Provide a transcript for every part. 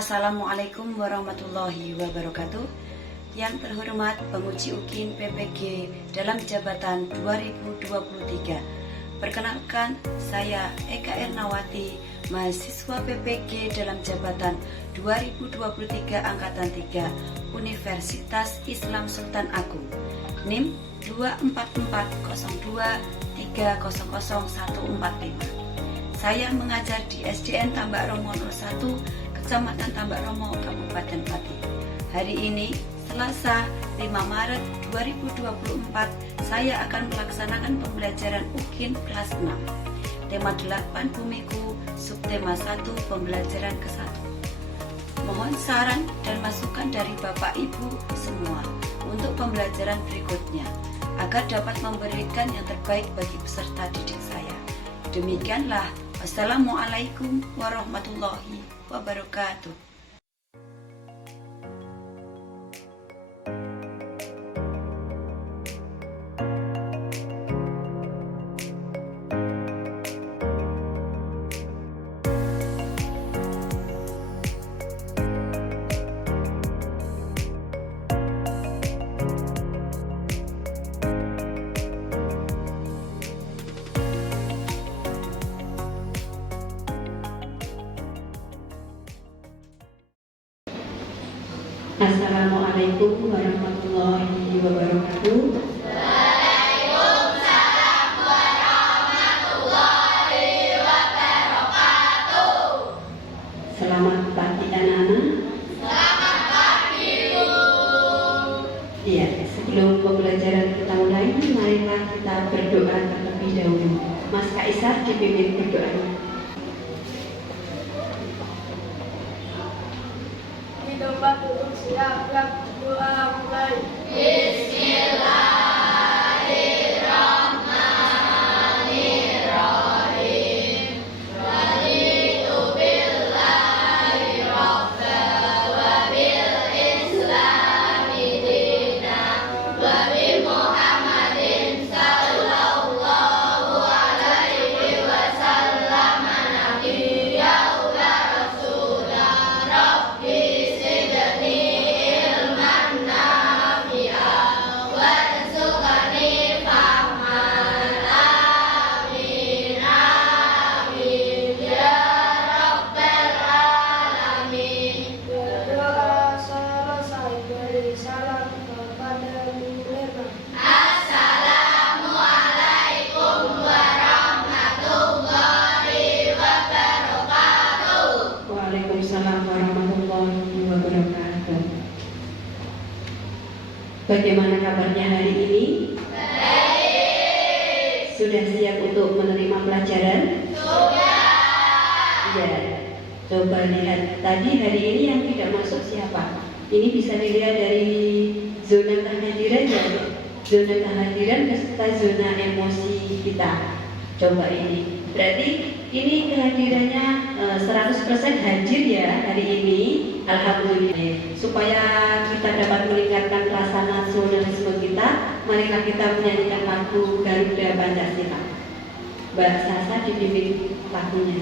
Assalamualaikum warahmatullahi wabarakatuh. Yang terhormat penguji UKIN PPG dalam jabatan 2023. Perkenalkan, saya Eka Ernawati, mahasiswa PPG dalam jabatan 2023 Angkatan 3 Universitas Islam Sultan Agung, NIM 24402300145. Saya mengajar di SDN Tambak Romo 01, Kecamatan Tambak Romo, Kabupaten Pati. Hari ini, Selasa 5 Maret 2024, saya akan melaksanakan pembelajaran UKIN kelas 6. Tema 8 Bumiku, subtema 1 pembelajaran ke-1. Mohon saran dan masukan dari Bapak Ibu semua untuk pembelajaran berikutnya, agar dapat memberikan yang terbaik bagi peserta didik saya. Demikianlah. Wassalamualaikum warahmatullahi wabarakatuh. Assalamualaikum warahmatullahi wabarakatuh. Waalaikumsalam warahmatullahi wabarakatuh. Selamat pagi anak-anak. Selamat pagi, Bu. Iya, sebelum pembelajaran kita mulai, marilah kita berdoa terlebih dahulu. Mas Kaisar dipimpin berdoa. Hidup duduk siap doa mulai. Bismillahirrahmanirrahim. Raditu billahi rabban wa bil islami dinan wa bi Muhammadin sallallahu alaihi wasallam nabiyyan wa rasulan. Rabbi Waalaikumsalam warahmatullahi wabarakatuh. Bagaimana kabarnya hari ini? baik. Sudah siap untuk menerima pelajaran? Sudah. Iya. Coba lihat, tadi hari ini yang tidak masuk siapa? Ini bisa dilihat dari zona kehadiran ya. Zona kehadiran beserta zona emosi kita. Coba ini. Berarti ini kehadirannya 100% hadir ya hari ini. Alhamdulillah. Supaya kita dapat meningkatkan rasa nasionalisme kita, marilah kita menyanyikan lagu Garuda Pancasila. Mbak Sasa dipimpin lagunya.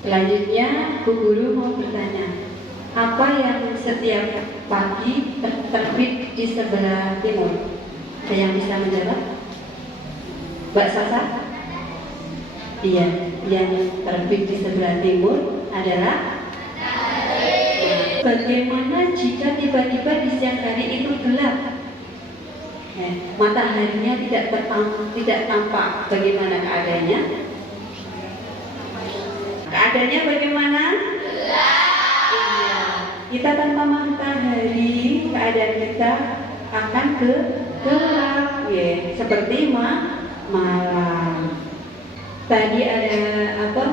Selanjutnya, Bu Guru mau bertanya, apa yang setiap pagi terbit di sebelah timur? Ada yang bisa menjawab? Mbak Sasa? Iya, yang terbit di sebelah timur adalah matahari. Bagaimana jika tiba-tiba di siang hari itu gelap? Mataharinya tidak tampak. Bagaimana keadaannya? Keadaannya bagaimana? Iya. Kita tanpa matahari, keadaan kita akan gelap, ya. Seperti malam. Tadi ada apa?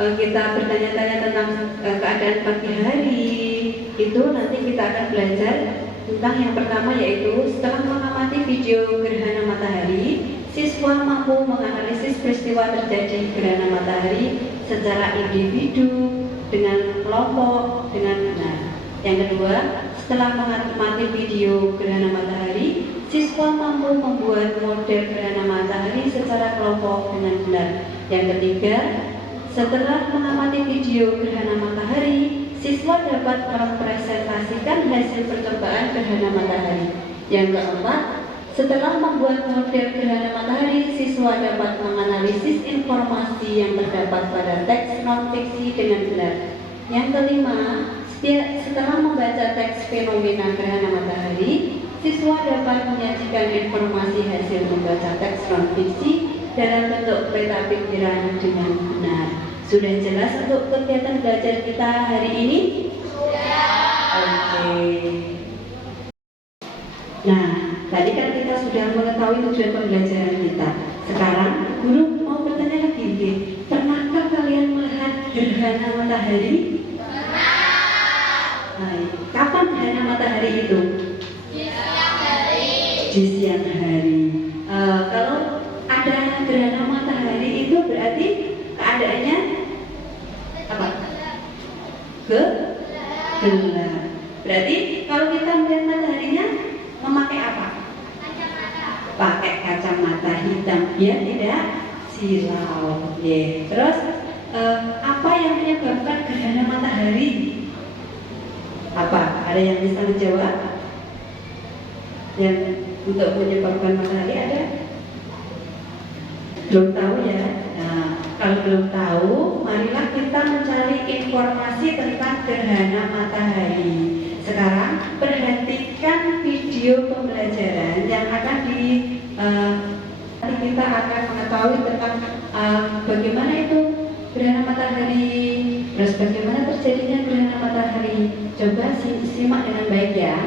Kita bertanya-tanya tentang keadaan pagi hari. Itu nanti kita akan belajar tentang yang pertama, yaitu setelah mengamati video gerhana matahari, siswa mampu menganalisis peristiwa terjadi gerhana matahari secara individu, dengan kelompok, dengan benar. Yang kedua, setelah mengamati video gerhana matahari, siswa mampu membuat model gerhana matahari secara kelompok dengan benar. Yang ketiga, setelah mengamati video gerhana matahari, siswa dapat merepresentasikan hasil percobaan gerhana matahari. Yang keempat, setelah membuat model gerhana matahari, siswa dapat menganalisis informasi yang terdapat pada teks non-fiksi dengan benar. Yang kelima, setelah membaca teks fenomena gerhana matahari, siswa dapat menyajikan informasi hasil membaca teks non-fiksi dalam bentuk peta pikiran dengan benar. Sudah jelas untuk kegiatan belajar kita hari ini? Sudah. Oke. Nah, tadi kan kita sudah mengetahui tujuan pembelajaran kita. Sekarang guru mau bertanya lagi, pernahkah kalian melihat gerhana matahari? Pernah. Kapan gerhana matahari itu? Di siang hari. Di siang hari. Kalau ada gerhana matahari itu berarti keadaannya apa? Gelap. Berarti kalau kita melihat mataharinya memakai apa? Kacamata. Pakai kacamata hitam biar tidak silau. Terus apa yang menyebabkan gerhana matahari? Apa? Ada yang bisa menjawab? Yang untuk menyebabkan matahari ada? Belum tahu ya? Nah, kalau belum tahu, marilah kita mencari informasi tentang gerhana matahari. Sekarang perhatikan video pembelajaran yang akan kita akan mengetahui tentang bagaimana itu gerhana matahari, terus bagaimana terjadinya gerhana matahari. Coba simak dengan baik ya.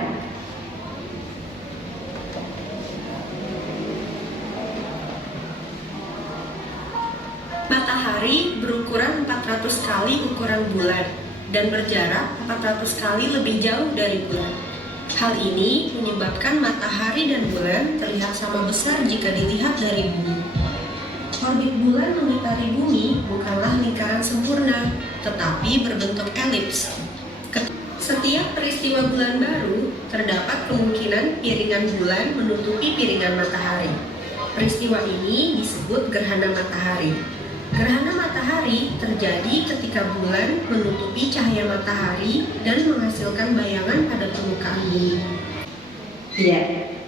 Matahari berukuran 400 kali ukuran bulan dan berjarak 400 kali lebih jauh dari bulan. Hal ini menyebabkan matahari dan bulan terlihat sama besar jika dilihat dari bumi. Orbit bulan mengitari bumi bukanlah lingkaran sempurna, tetapi berbentuk elips. Setiap peristiwa bulan baru, terdapat kemungkinan piringan bulan menutupi piringan matahari. Peristiwa ini disebut gerhana matahari. Gerhana matahari terjadi ketika bulan menutupi cahaya matahari dan menghasilkan bayangan pada permukaan bumi. Ya,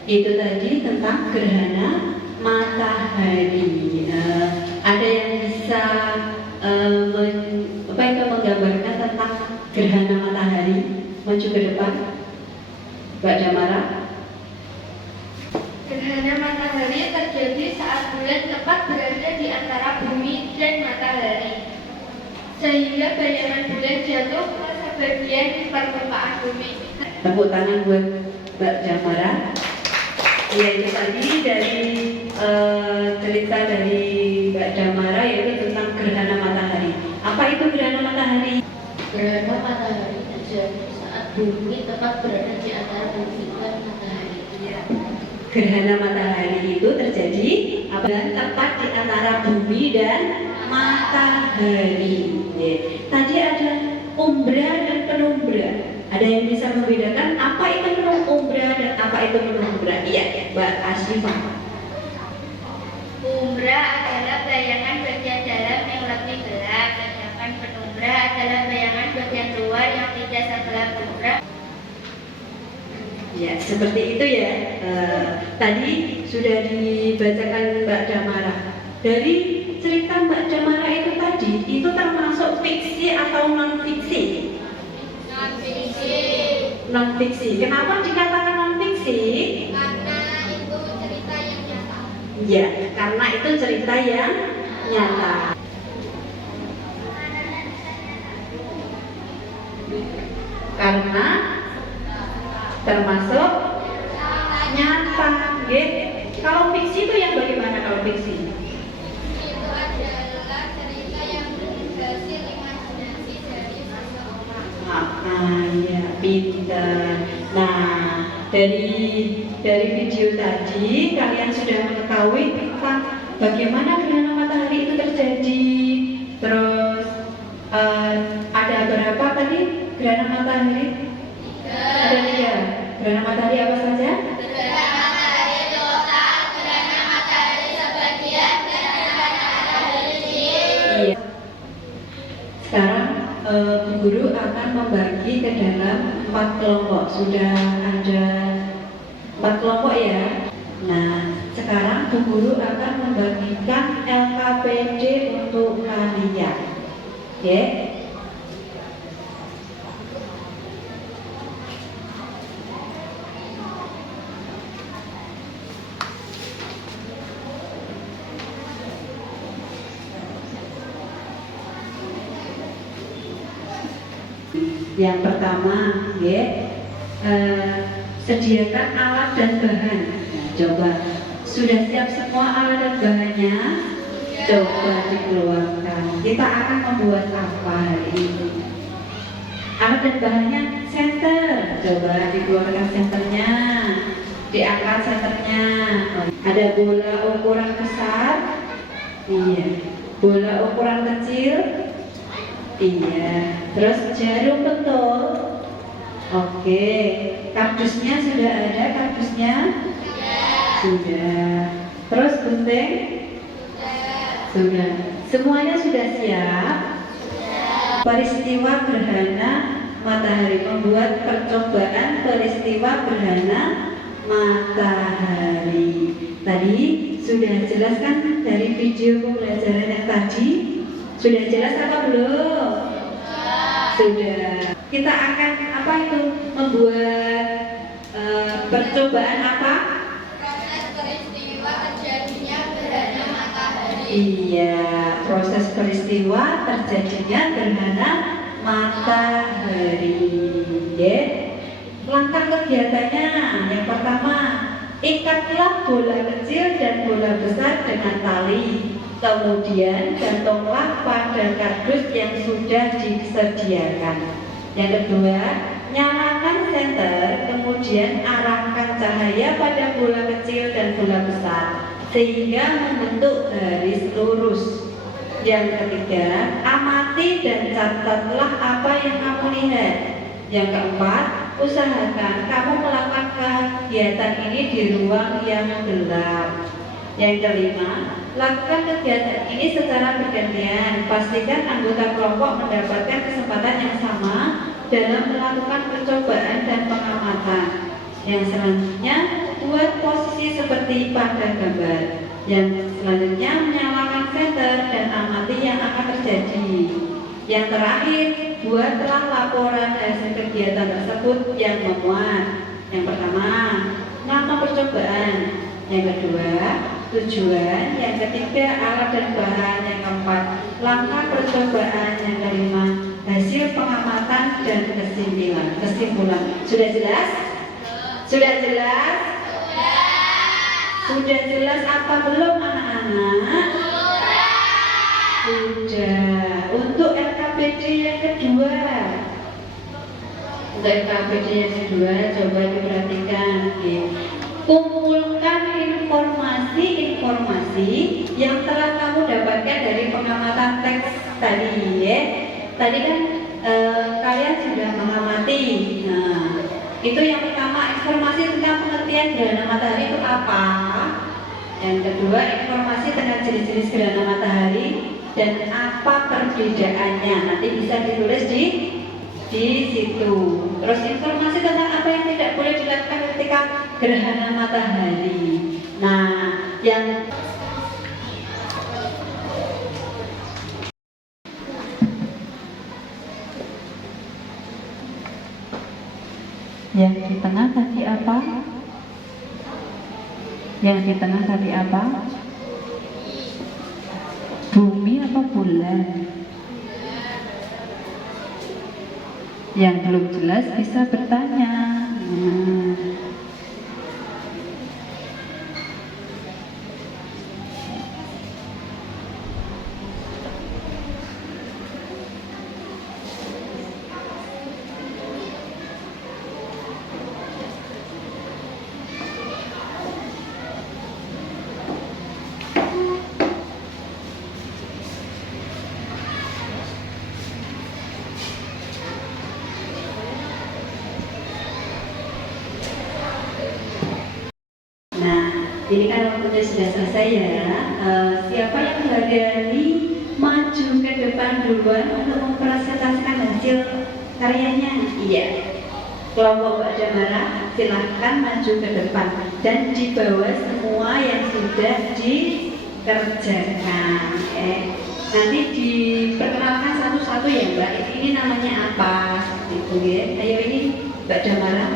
itu tadi tentang gerhana matahari. Ada yang bisa menggambarkan tentang gerhana matahari? Maju ke depan, Mbak Damara. Gerhana matahari terjadi saat bulan tepat berada di antara bumi dan matahari, sehingga bayangan bulan jatuh ke sebagian di permukaan bumi. Tepuk tangan buat Mbak Damara. Ya, itu tadi dari cerita dari Mbak Damara, yaitu tentang gerhana matahari. Apa itu gerhana matahari? Gerhana matahari terjadi saat bumi tepat berada di antara bumi dan matahari. Gerhana matahari itu terjadi tepat di antara bumi dan matahari. Tadi ada umbra dan penumbra. Ada yang bisa membedakan apa itu umbra dan apa itu penumbra? Iya, Mbak Asrifah. Umbra adalah bayangan bagian dalam yang lebih gelap, sedangkan penumbra adalah bayangan bagian luar yang tidak segelap umbra. Ya, seperti itu ya. Tadi sudah dibacakan Mbak Damara. Dari cerita Mbak Damara itu tadi, itu termasuk fiksi atau non fiksi? Non-fiksi. non fiksi. Kenapa dikatakan non fiksi? Karena itu cerita yang nyata. Ya, karena itu cerita yang nyata. Karena termasuk nyata. Kalau fiksi itu yang bagaimana kalau fiksi? Itu adalah cerita yang hasil imajinasi dari seseorang. Ya, pintar. Nah, dari video tadi kalian sudah mengetahui tentang bagaimana gerhana matahari itu terjadi. Terus ada berapa tadi gerhana matahari? Ada 3. Gerhana matahari apa saja? Gerhana matahari total, gerhana matahari sebagian, gerhana matahari cincin. Iya. Sekarang Bu Guru akan membagi ke dalam 4 kelompok. Sudah ada 4 kelompok ya. Nah, sekarang Bu Guru akan membagikan LKPD untuk kalian. Oke? Yang pertama, ya, sediakan alat dan bahan. Nah, coba sudah siap semua alat dan bahannya? Coba dikeluarkan. Kita akan membuat apa hari ini? Alat dan bahannya senter. Coba dikeluarkan senternya. Diangkat senternya. Ada bola ukuran besar. Iya. Bola ukuran kecil. Iya. Terus jarum betul. Oke. Kardusnya sudah ada, kardusnya? Sudah. Terus gunting? Sudah. Semuanya sudah siap? Peristiwa gerhana matahari, membuat percobaan peristiwa gerhana matahari. Tadi sudah jelaskan dari video pembelajaran yang tadi. Sudah jelas apa belum? Sudah. Kita akan apa itu? Membuat percobaan apa? Proses peristiwa terjadinya gerhana matahari. Iya, proses peristiwa terjadinya gerhana matahari. Ya. Langkah kegiatannya yang pertama, ikatlah bola kecil dan bola besar dengan tali. Kemudian gantunglah pada kardus yang sudah disediakan. Yang kedua, nyalakan senter, kemudian arahkan cahaya pada bola kecil dan bola besar sehingga membentuk garis lurus. Yang ketiga, amati dan catatlah apa yang kamu lihat. Yang keempat, usahakan kamu melakukan kegiatan ini di ruang yang gelap. Yang kelima, lakukan kegiatan ini secara bergantian. Pastikan anggota kelompok mendapatkan kesempatan yang sama dalam melakukan percobaan dan pengamatan. Yang selanjutnya, buat posisi seperti pada gambar. Yang selanjutnya, menyalakan senter dan amati yang akan terjadi. Yang terakhir, buatlah laporan hasil kegiatan tersebut yang memuat. Yang pertama, nama percobaan. Yang kedua, tujuan. Yang ketiga, alat dan bahan. Yang keempat, langkah percobaan. Yang kelima, hasil pengamatan dan kesimpulan. Sudah jelas? Sudah jelas? Sudah jelas apa belum anak-anak? Sudah. Untuk LKPD yang kedua. Untuk LKPD yang kedua, coba diperhatikan. Kumpulkan informasi yang telah kamu dapatkan dari pengamatan teks tadi, ya. Tadi kan kalian sudah mengamati. Nah, itu yang pertama, informasi tentang pengertian gerhana matahari itu apa. Yang kedua, informasi tentang jenis-jenis gerhana matahari dan apa perbedaannya. Nanti bisa ditulis di situ. Terus informasi tentang apa yang tidak boleh dilakukan ketika gerhana matahari. Nah, yang Yang di tengah tadi apa? Yang di tengah tadi apa? Bumi apa bulan? Yang belum jelas bisa bertanya. Nah, ini kan waktunya sudah selesai ya. Siapa yang berani maju ke depan duluan untuk mempresentasikan hasil karyanya? Iya. Kelompok Mbak Damara, silahkan maju ke depan dan dibawa semua yang sudah dikerjakan. Nanti diperkenalkan satu-satu ya Mbak. Ini namanya apa? Seperti itu ya. Ayo ini Mbak Damara.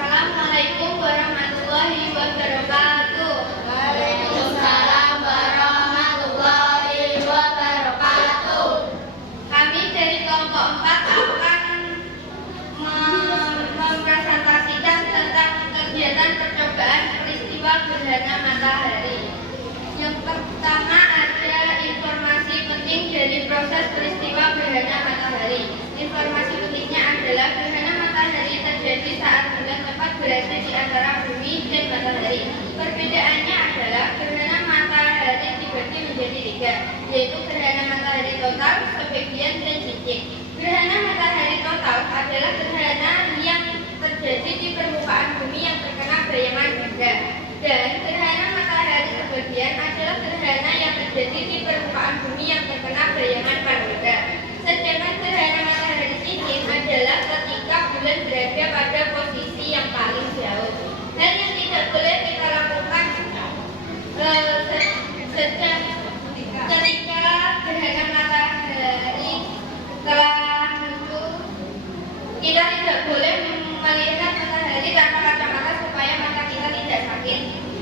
Assalamualaikum warahmatullahi wabarakatuh. Waalaikumsalam warahmatullahi wabarakatuh. Kami dari kelompok 4 akan mempresentasikan tentang kegiatan percobaan peristiwa gerhana matahari. Yang pertama ada informasi penting dari proses peristiwa gerhana matahari. Informasi pentingnya adalah gerhana matahari terjadi saat bulan tepat berada di antara bumi dan matahari. Perbedaannya adalah gerhana matahari dibagi menjadi 3, yaitu gerhana matahari total, sebagian, dan cincin. Gerhana matahari total adalah gerhana yang terjadi di permukaan bumi yang terkena bayangan benda. Dan gerhana matahari sebagian adalah gerhana yang terjadi di permukaan bumi yang terkena bayangan pagoda. Sedangkan gerhana matahari cincin adalah ketika bulan berada pada posisi yang paling jauh. Hal yang tidak boleh kita lakukan ketika gerhana matahari telah muncul, kita tidak boleh melihat matahari tanpa kacamata supaya mata kita tidak sakit.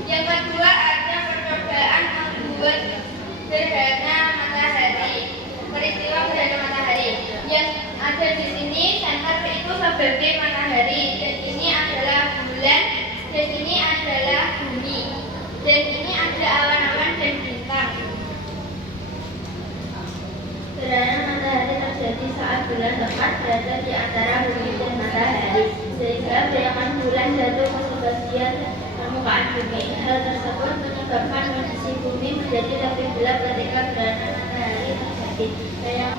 Yang kedua ada percobaan membuat gerhana matahari, peristiwa gerhana matahari. Yang ada di sini center itu sebagai matahari, dan ini adalah bulan, dan ini adalah bumi, dan ini ada awan-awan dan bintang. Gerhana matahari terjadi saat bulan tepat berada di antara bumi dan matahari, sehingga bayangan bulan jatuh ke sebagian permukaan bumi. Hal tersebut menyebabkan kondisi bumi menjadi lebih gelap ketika gerhana matahari terjadi.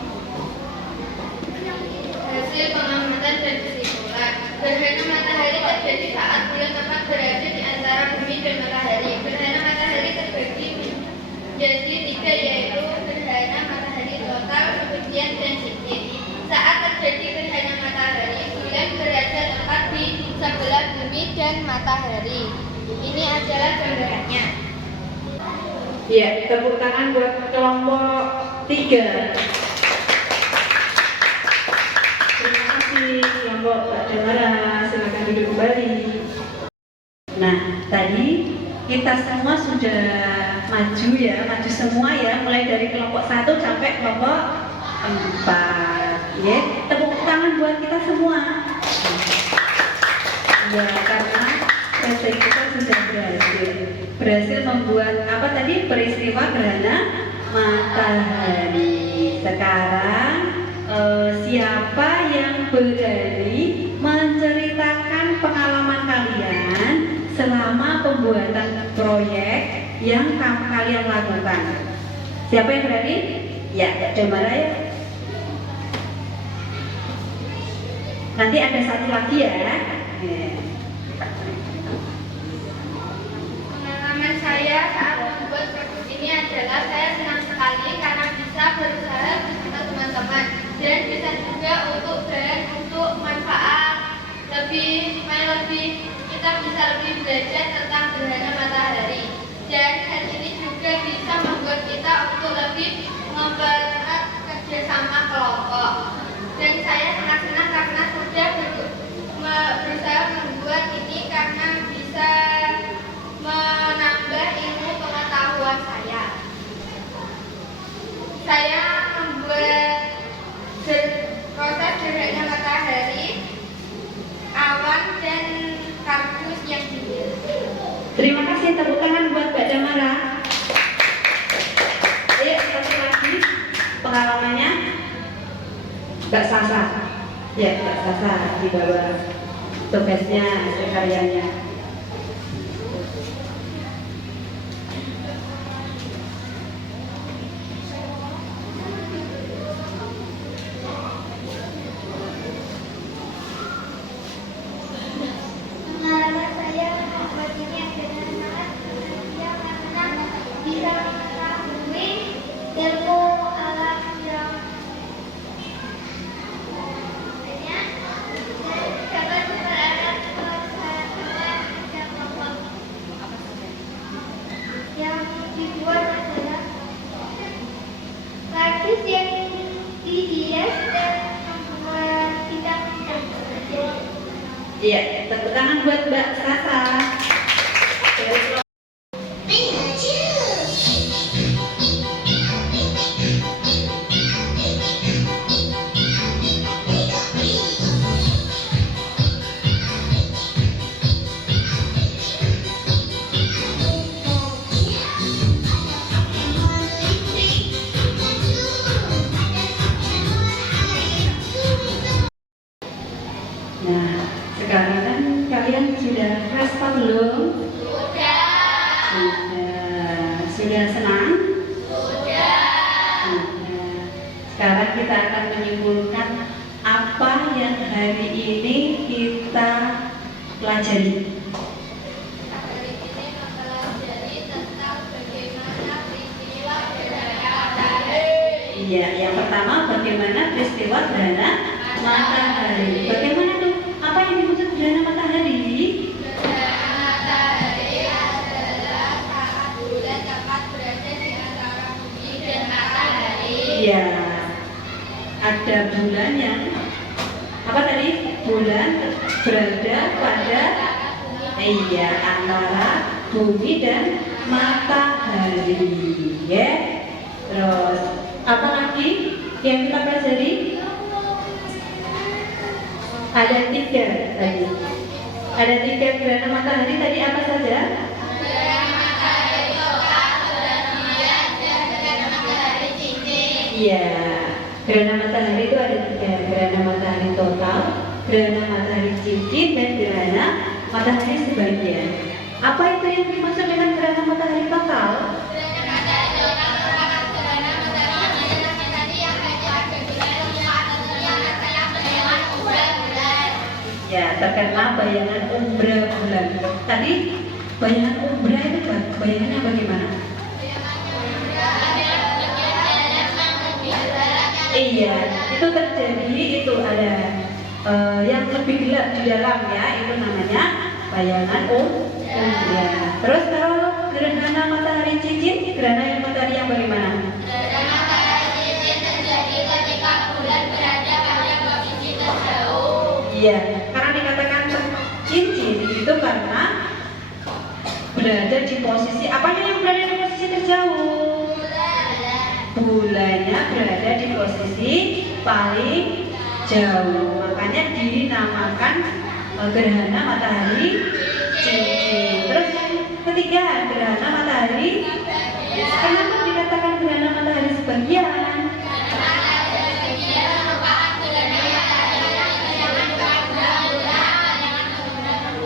Hasil pengamatan dan kesimpulan: gerhana matahari terjadi saat bulan tepat berada di antara bumi dan matahari. Gerhana matahari terbagi menjadi 3, yaitu gerhana matahari total, sebagian, dan cincin. Saat terjadi gerhana matahari, bulan berada tepat di sebelah bumi dan matahari. Ini adalah gambarannya. Ya, tepuk tangan buat kelompok 3. Terima kasih kelompok Mbak Damara, silakan duduk kembali. Nah, tadi kita semua sudah maju ya, maju semua ya, mulai dari kelompok 1 sampai kelompok 4. Ya, tepuk tangan buat kita semua. Ya, karena presiden kita sudah berhasil membuat apa tadi, peristiwa gerhana matahari. Sekarang siapa yang berani menceritakan pengalaman kalian selama pembuatan proyek yang kalian lakukan? Siapa yang berani? Ya, Mbak Damara ya. Nanti ada satu lagi ya. Pengalaman saya saat membuat produk ini adalah saya senang sekali karena bisa berusaha bersama teman-teman dan bisa juga untuk manfaat supaya kita bisa lebih belajar tentang gerhana matahari, dan hal ini juga bisa membuat kita untuk lebih terima kasih, tepuk tangan buat Mbak Damara. Ayo satu lagi pengalamannya Mbak Sasa. Ya, Mbak Sasa di bawah tugasnya, hasil karyanya. Pengalaman saya membuat ini adalah sangat bahagia karena bisa mengetahui ilmu alam yang banyak dan dapat berada pada kelompok yang dibuat adalah kardus yang dihias dan membuat bintang-bintang. Iya, tepuk tangan buat Mbak Sasa. Nah, sekarang kan kalian sudah rasa belum? Sudah senang? Sudah. Sekarang kita akan menyimpulkan apa yang hari ini kita pelajari. Hari ini mempelajari tentang bagaimana peristiwa gerhana matahari. Iya, yang pertama bagaimana peristiwa gerhana matahari. Bagaimana tuh? Apa yang dimaksud gerhana matahari? Gerhana matahari adalah saat bulan tepat berada di antara bumi dan matahari. Iya, ada bulan yang apa tadi? Bulan berada pada antara bumi dan matahari. Ya. Terus apa lagi yang kita pelajari? Ada 3 tadi. Ada 3 gerhana matahari tadi apa saja? Gerhana matahari total, gerhana bulan, dan gerhana matahari cincin. Iya. Gerhana matahari itu ada 3, gerhana matahari total, gerhana matahari cincin, dan gerhana matahari sebagian. Apa itu yang dimaksud dengan gerhana matahari total? Gerhana matahari total merupakan gerhana matahari tadi yang hanya ada bulan yang terkena bayangan umbra bulan. Ya, terkena bayangan umbra bulan. Tadi bayangan umbra itu bayangannya bagaimana? Bayangannya umbra adalah bagian dalam yang lebih gelap. Iya, itu terjadi, itu ada yang lebih gelap di dalam ya, itu namanya bayangan umbra. Terus kalau gerhana matahari cincin, gerhana matahari yang bagaimana? Gerhana matahari cincin terjadi ketika bulan berada pada posisi terjauh. Iya, karena dikatakan cincin itu karena berada di posisi, apanya yang berada di posisi terjauh? Bulannya berada di posisi paling jauh, makanya dinamakan gerhana matahari cincin. Terus yang ketiga, gerhana matahari, kenapa dikatakan gerhana matahari sebagian?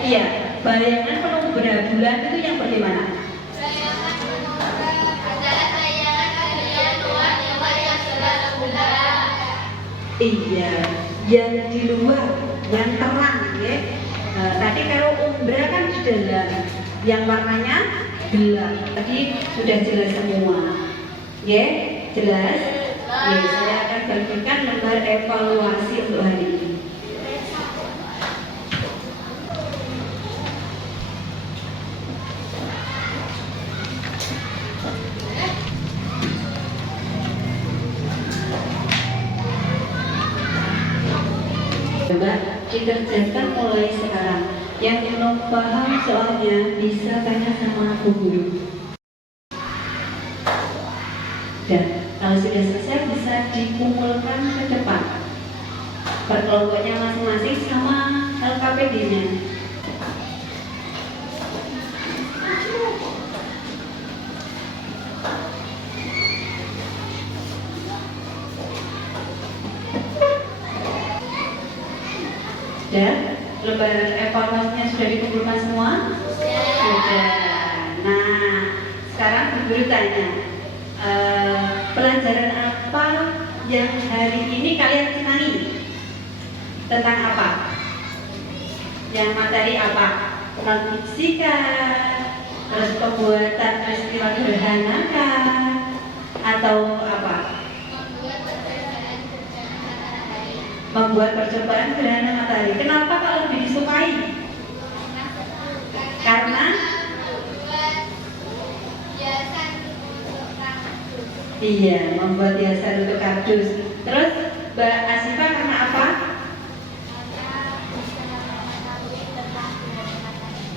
Iya, bayangan penumbra bulan itu yang bagaimana? Bayangan penumbra adalah bayangan bagian luar yang jelas bulan. Iya, yang di luar, yang terang ya. Tadi kalau umbra kan di dalam, yang warnanya gelap. Tadi sudah jelas semua. Ya, jelas. Ya, saya akan bagikan lembar evaluasi untuk hari ini. Coba dikerjakan mulai sekarang. Yang belum paham soalnya bisa tanya sama Bu Guru. Dan kalau sudah selesai bisa dikumpulkan ke depan per kelompoknya masing-masing sama LKPD-nya. Sudah? Lembar evaluasinya sudah dikumpulkan semua? Sudah. Nah, sekarang guru tanya, pelajaran apa yang hari ini kalian senangi? Tentang apa? Yang materi apa? Tentang fisika, terus pembuatan peristiwa gerhana kah? Atau apa? Membuat percobaan gerhana matahari. Kenapa kalau lebih disukai? Karena iya, membuat hiasan untuk kardus. Terus Mbak Asifa karena apa?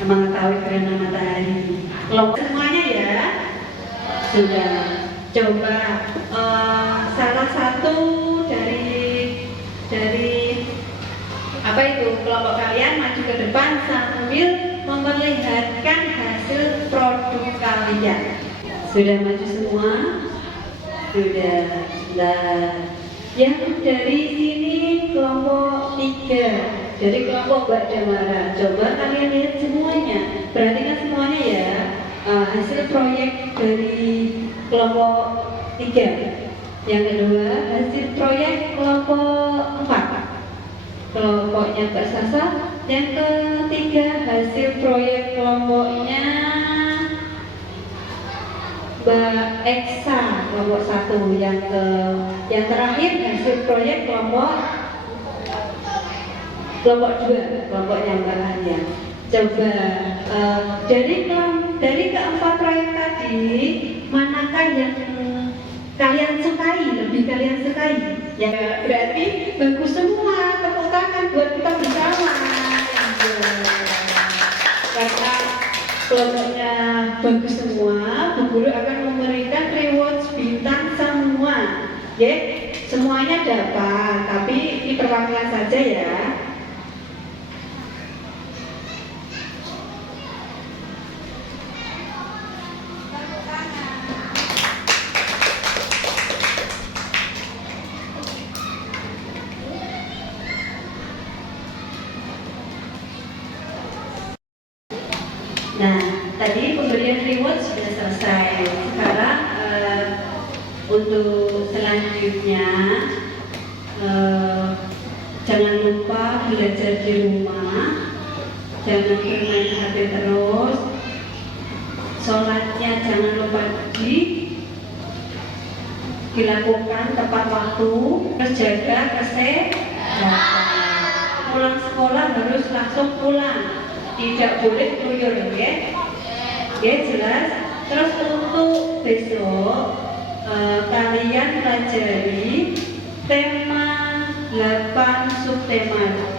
Mengetahui gerhana matahari. Kelompok semuanya ya sudah. Coba salah satu dari apa itu kelompok kalian maju ke depan sambil memperlihatkan hasil produk kalian. Sudah maju semua? Sudah. Nah, yang dari sini kelompok 3 dari kelompok Mbak Damara. Coba kalian lihat semuanya, perhatikan semuanya ya. Hasil proyek dari kelompok 3. Yang kedua, hasil proyek kelompok 4. Kelompoknya Mbak Sasa. Yang ketiga, hasil proyek kelompoknya Mbak Eksa, kelompok 1. Yang terakhir, hasil proyek kelompok 2, kelompoknya Mbak Alia. Coba dari keempat proyek tadi, manakah yang kalian sukai, lebih kalian sukai? Ya berarti bagus semua, tepuk tangan buat kita bersama. Karena kelompoknya bagus semua, Bu Guru akan memberikan reward bintang semua. Ya, semuanya dapat, tapi ini perwakilan saja ya. Nah, tadi pemberian reward sudah selesai. Sekarang untuk selanjutnya jangan lupa belajar di rumah, jangan bermain HP terus, sholatnya jangan lupa dilakukan tepat waktu, terus jaga kesehatan. Pulang sekolah harus langsung pulang. Tidak boleh keluyur, ya? Oke, jelas. Terus untuk besok kalian pelajari tema 8 subtema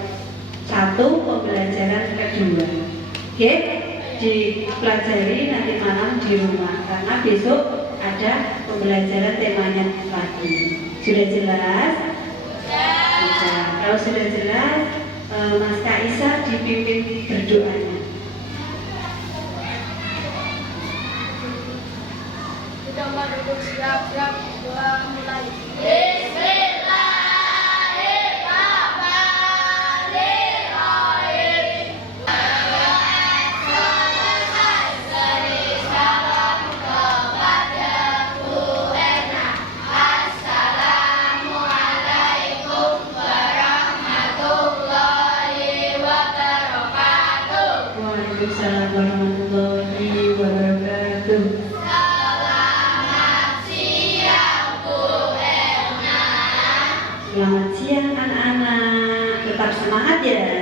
1 pembelajaran kedua. Oke, dipelajari nanti malam di rumah karena besok ada pembelajaran temanya lagi. Sudah jelas? Sudah. Kalau sudah jelas, Mas Kaisa dipimpin berdoanya. Kita duduk siap-siap, doa mulai. Waalaikumsalam warahmatullahi wabarakatuh. Selamat siang anak-anak. Tetap semangat ya.